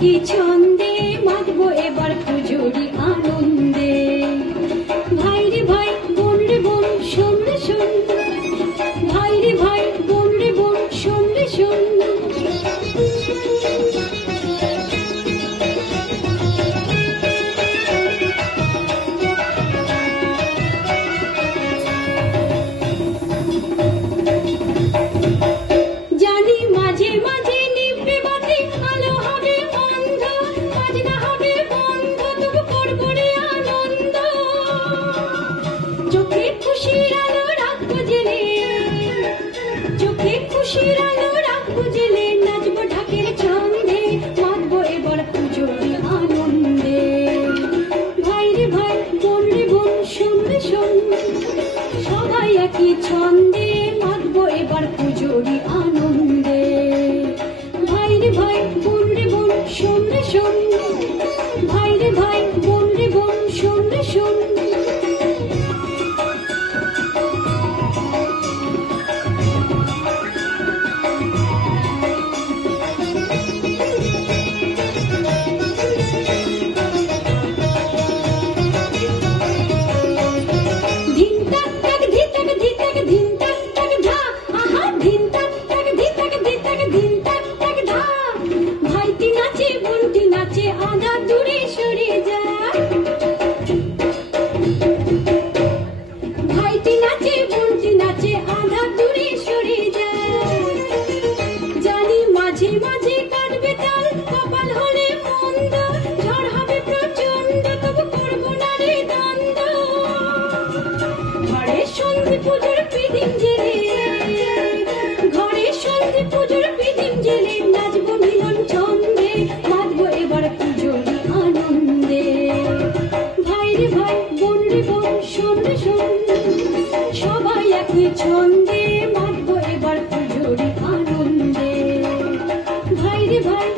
একই ছন্দে মাতবো এবার পুজোরি আনন্দে। ভাই রে ভাই, বোন রে বোন, শোন রে শোন। ভাই রে ভাই, বোন রে বোন, শোন রে শোন। জানি মাঝে মাঝে নিভবে বাতি, আলো হবে বন্ধ, বাজনা হবে বন্ধ, তবু করবো রে আনন্দ। চোখে খুশির আলো রাখবো জেলে, চোখে খুশির আলো রাখবো জেলে, নাচবো ঢাকের ছন্দে, মাতবো এবার পুজোর আনন্দে। ভাই রে ভাই, বোন রে বোন, শোন রে শোন। সবাই একই ছন্দে মাতবো এবার পুজোর আনন্দে। ভাই রে ভাই, বোন রে বোন, শোন রে শোন। ভাই রে ভাই, বোন রে বোন, শোন রে শোন। ধিন তাক তাক ধি তাক ধি তাক ধিন তাক তাক ধা, আহা ধিন তাক তাক ধি তাক ধি তাক ধিন তাক তাক ধা। ভাইটি নাচে বোনটি নাচে, আধা দূরে সরে যা। ভাইটি নাচে বোনটি নাচে, আধা দূরে সরে যা। জানি মাঝে মাঝে কাটবে তাল, কপাল হলে মন্দ, ঝড় হবে প্রচন্ড, তবু করবো না রে দ্বন্দ্ব। ঘরে সন্ধি পুজোর পিদিম জেলে, ঘরে সন্ধি পুজোর পিদিম জেলে, নাচবো মিলন ছন্দে, মাতবো এবার পুজোর আনন্দে। ভাই রে ভাই, বোন রে বোন, শোন রে শোন। সবাই একই ছন্দে মাতবো এবার পুজোর আনন্দে। ভাই রে ভাই,